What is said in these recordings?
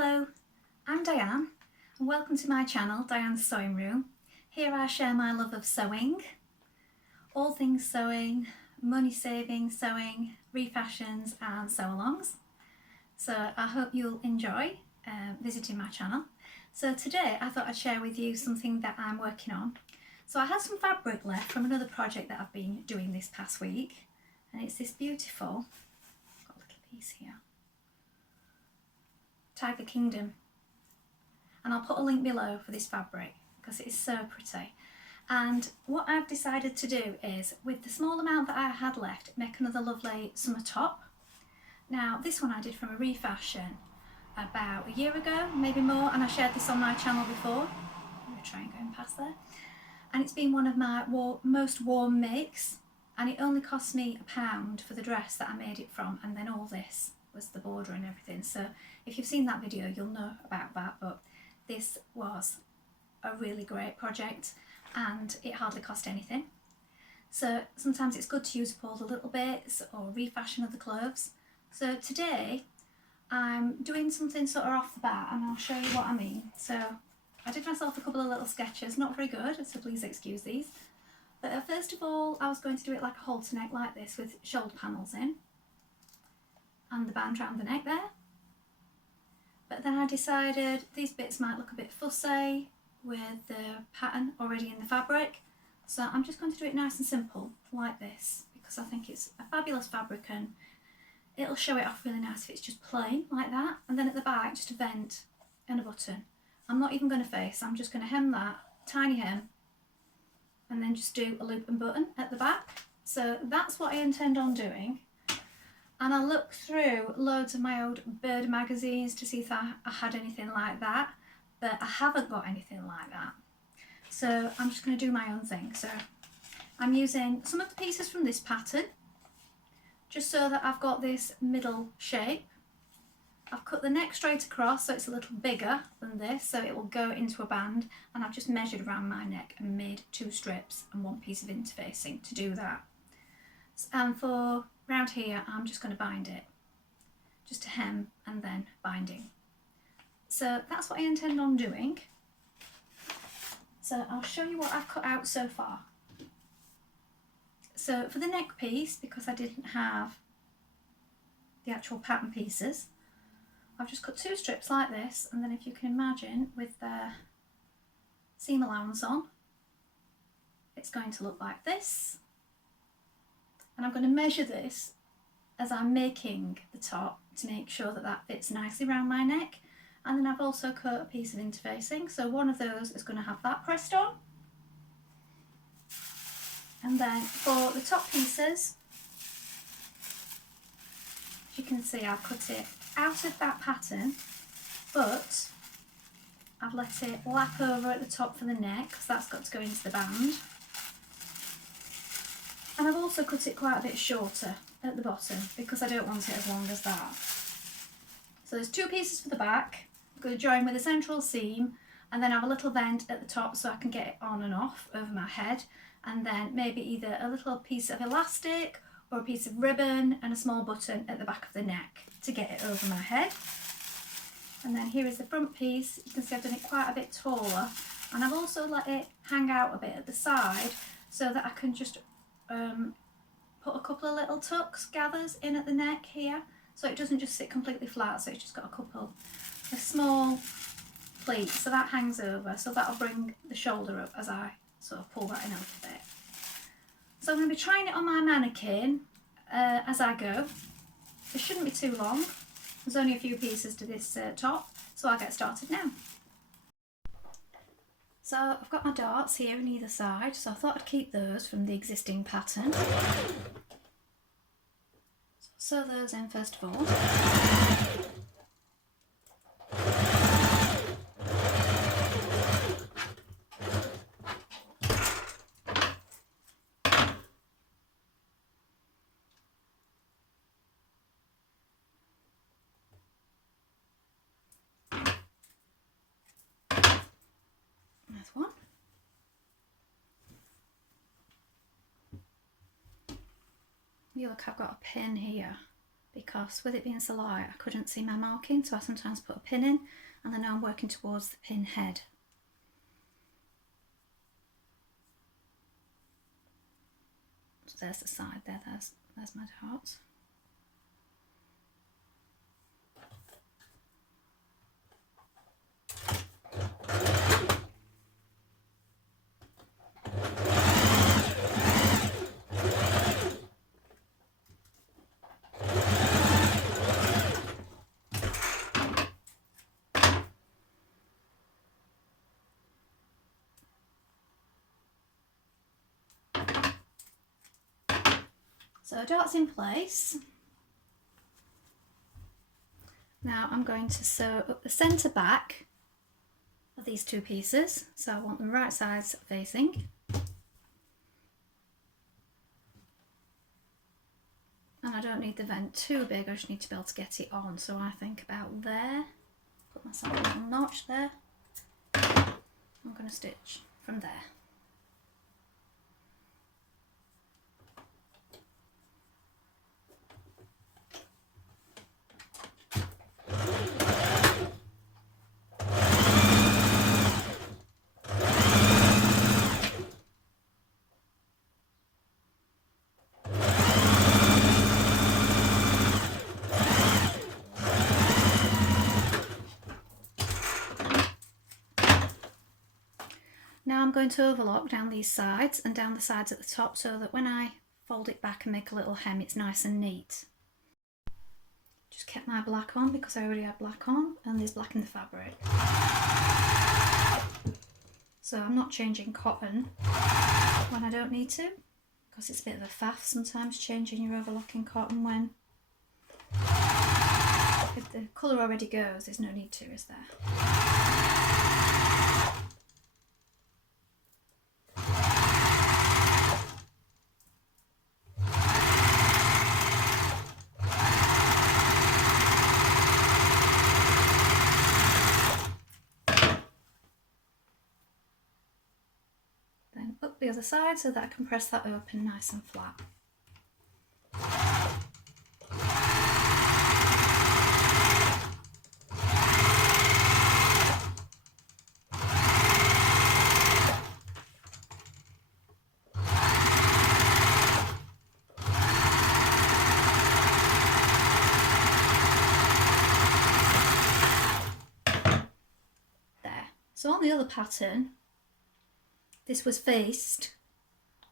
Hello, I'm Diane and welcome to my channel, Diane's Sewing Room. Here I share my love of sewing, all things sewing, money saving sewing, refashions and sew-alongs. So I hope you'll enjoy visiting my channel. So today I thought I'd share with you something that I'm working on. So I have some fabric left from another project that I've been doing this past week, and it's this beautiful, got a little piece here, Tiger Kingdom, and I'll put a link below for this fabric because it is so pretty. And what I've decided to do is, with the small amount that I had left, make another lovely summer top. Now this one I did from a refashion about a year ago, maybe more, and I shared this on my channel before. I'm going to try and go past there. And it's been one of my most warm makes, and it only cost me £1 for the dress that I made it from, and then all this was the border and everything. So if you've seen that video you'll know about that, but this was a really great project and it hardly cost anything. So sometimes it's good to use up all the little bits or refashion of the clothes. So today I'm doing something sort of off the bat and I'll show you what I mean. So I did myself a couple of little sketches, not very good, so please excuse these. But first of all I was going to do it like a halter neck like this with shoulder panels in and the band around the neck there. But then I decided these bits might look a bit fussy with the pattern already in the fabric, so I'm just going to do it nice and simple like this because I think it's a fabulous fabric and it'll show it off really nice if it's just plain like that. And then at the back just a vent and a button. I'm not even going to face, I'm just going to hem that, tiny hem, and then just do a loop and button at the back. So that's what I intend on doing. And I looked through loads of my old bird magazines to see if I had anything like that, but I haven't got anything like that. So I'm just going to do my own thing. So I'm using some of the pieces from this pattern, just so that I've got this middle shape. I've cut the neck straight across so it's a little bigger than this, so it will go into a band, and I've just measured around my neck and made 2 strips and 1 piece of interfacing to do that. And for round here I'm just going to bind it, just a hem and then binding. So that's what I intend on doing. So I'll show you what I've cut out so far. So for the neck piece, because I didn't have the actual pattern pieces, I've just cut 2 strips like this, and then if you can imagine with the seam allowance on, it's going to look like this. And I'm going to measure this as I'm making the top to make sure that that fits nicely around my neck. And then I've also cut a piece of interfacing, so one of those is going to have that pressed on. And then for the top pieces, as you can see, I've cut it out of that pattern, but I've let it lap over at the top for the neck because that's got to go into the band. And I've also cut it quite a bit shorter at the bottom because I don't want it as long as that. So there's 2 pieces for the back. I'm going to join with a central seam and then have a little vent at the top so I can get it on and off over my head, and then maybe either a little piece of elastic or a piece of ribbon and a small button at the back of the neck to get it over my head. And then here is the front piece. You can see I've done it quite a bit taller, and I've also let it hang out a bit at the side so that I can just put a couple of little tucks, gathers in at the neck here, so it doesn't just sit completely flat, so it's just got a couple of small pleats, so that hangs over, so that'll bring the shoulder up as I sort of pull that in a little bit. So I'm going to be trying it on my mannequin as I go. It shouldn't be too long, there's only a few pieces to this top, so I'll get started now. So I've got my darts here on either side, so I thought I'd keep those from the existing pattern. So sew those in first of all. There's one. You look, I've got a pin here because with it being so light I couldn't see my marking, so I sometimes put a pin in and then I'm working towards the pin head. So there's the side there, there's my dart. So dart's in place. Now I'm going to sew up the centre back of these two pieces. So I want them right sides facing. And I don't need the vent too big, I just need to be able to get it on. So I think about there, put myself a little notch there. I'm going to stitch from there. Now I'm going to overlock down these sides and down the sides at the top so that when I fold it back and make a little hem it's nice and neat. Just kept my black on because I already had black on and there's black in the fabric. So I'm not changing cotton when I don't need to because it's a bit of a faff sometimes changing your overlocking cotton when if the colour already goes, there's no need to, is there? Then up the other side so that I can press that open nice and flat. So on the other pattern, this was faced,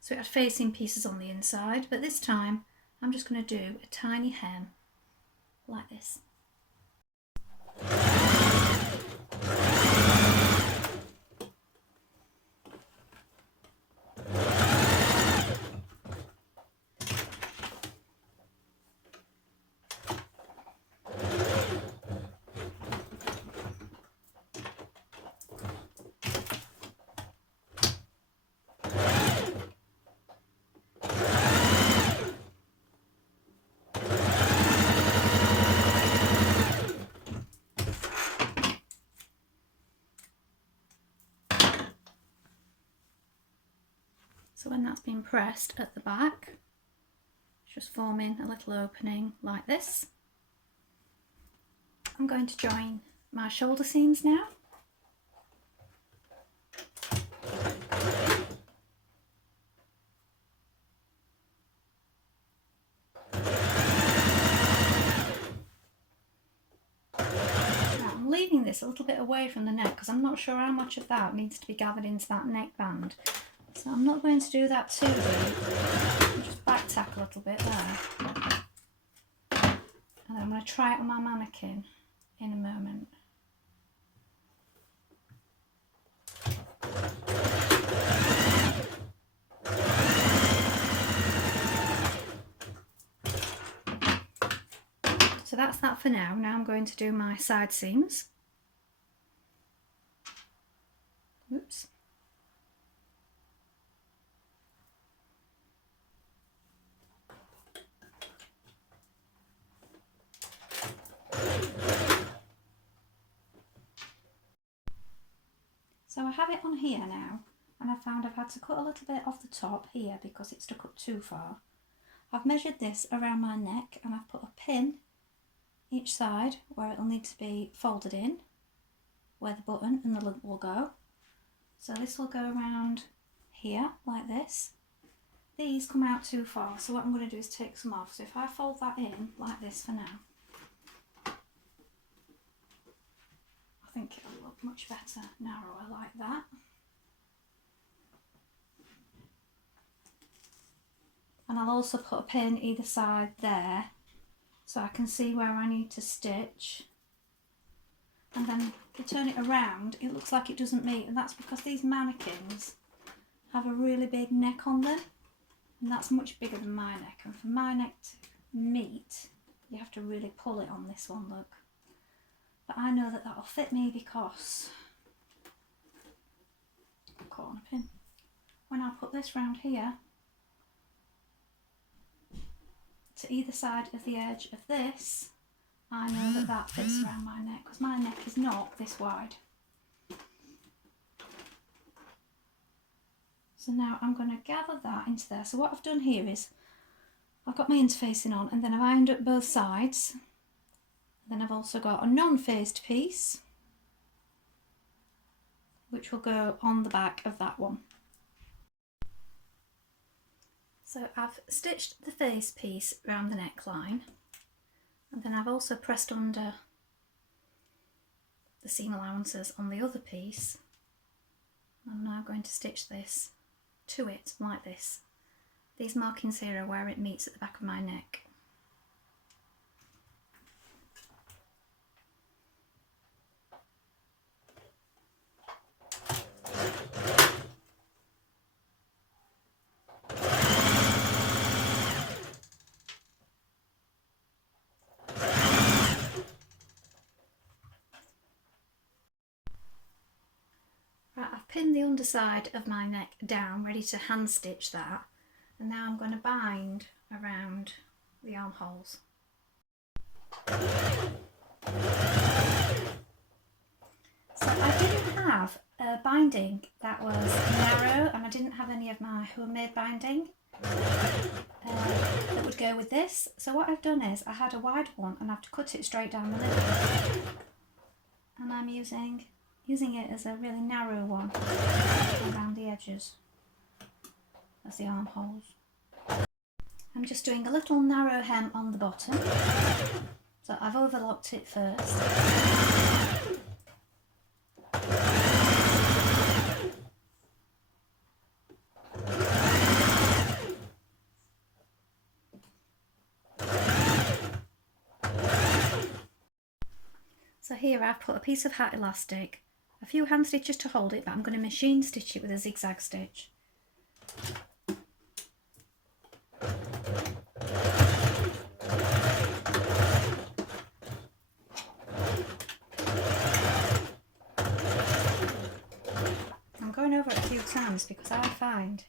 so it had facing pieces on the inside, but this time I'm just going to do a tiny hem like this. So when that's been pressed at the back, it's just forming a little opening like this. I'm going to join my shoulder seams now. I'm leaving this a little bit away from the neck because I'm not sure how much of that needs to be gathered into that neckband. So I'm not going to do that too deep. I'll just back tack a little bit there. And then I'm going to try it on my mannequin in a moment. So that's that for now. Now I'm going to do my side seams. Oops. So I have it on here now, and I found I've had to cut a little bit off the top here because it stuck up too far. I've measured this around my neck and I've put a pin each side where it'll need to be folded in, where the button and the link will go. So this will go around here like this. These come out too far, so what I'm going to do is take some off. So if I fold that in like this for now, I think it'll look much better, narrower like that. And I'll also put a pin either side there so I can see where I need to stitch. And then if you turn it around, it looks like it doesn't meet, and that's because these mannequins have a really big neck on them, and that's much bigger than my neck, and for my neck to meet you have to really pull it on this one, look. But I know that that'll fit me because corner pin. When I put this round here to either side of the edge of this, I know that that fits around my neck, because my neck is not this wide. So now I'm going to gather that into there. So what I've done here is I've got my interfacing on, and then I've ironed up both sides. Then I've also got a non-faced piece which will go on the back of that one. So I've stitched the face piece around the neckline, and then I've also pressed under the seam allowances on the other piece. I'm now going to stitch this to it like this. These markings here are where it meets at the back of my neck. Right, I've pinned the underside of my neck down, ready to hand stitch that, and now I'm going to bind around the armholes. So I didn't have a binding that was narrow, and I didn't have any of my homemade binding that would go with this. So what I've done is I had a wide one and I have to cut it straight down the middle, and I'm using it as a really narrow one around the edges as the armholes. I'm just doing a little narrow hem on the bottom, so I've overlocked it first. So here I've put a piece of hat elastic, a few hand stitches to hold it, but I'm going to machine stitch it with a zigzag stitch. I'm going over it a few times because I find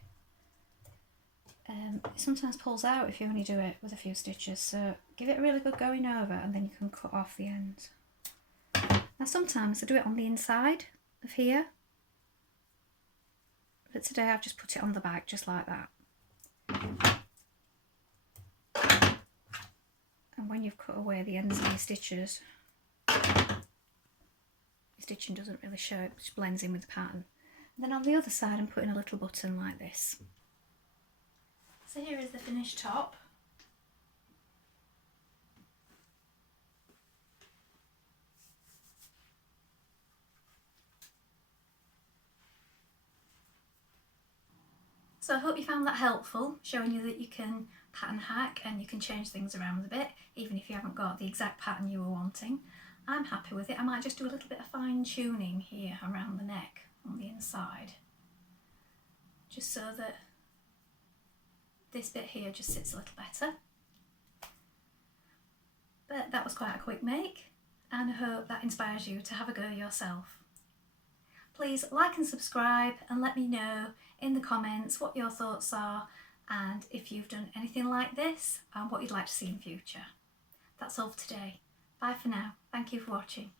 it sometimes pulls out if you only do it with a few stitches, so give it a really good going over and then you can cut off the ends. Now sometimes I do it on the inside of here, but today I've just put it on the back just like that. And when you've cut away the ends of your stitches, your stitching doesn't really show, it just blends in with the pattern. And then on the other side I'm putting a little button like this. So here is the finished top. So I hope you found that helpful, showing you that you can pattern hack and you can change things around a bit, even if you haven't got the exact pattern you were wanting. I'm happy with it. I might just do a little bit of fine tuning here around the neck on the inside, just so that this bit here just sits a little better. But that was quite a quick make, and I hope that inspires you to have a go yourself. Please like and subscribe and let me know in the comments what your thoughts are, and if you've done anything like this and what you'd like to see in future. That's all for today. Bye for now. Thank you for watching.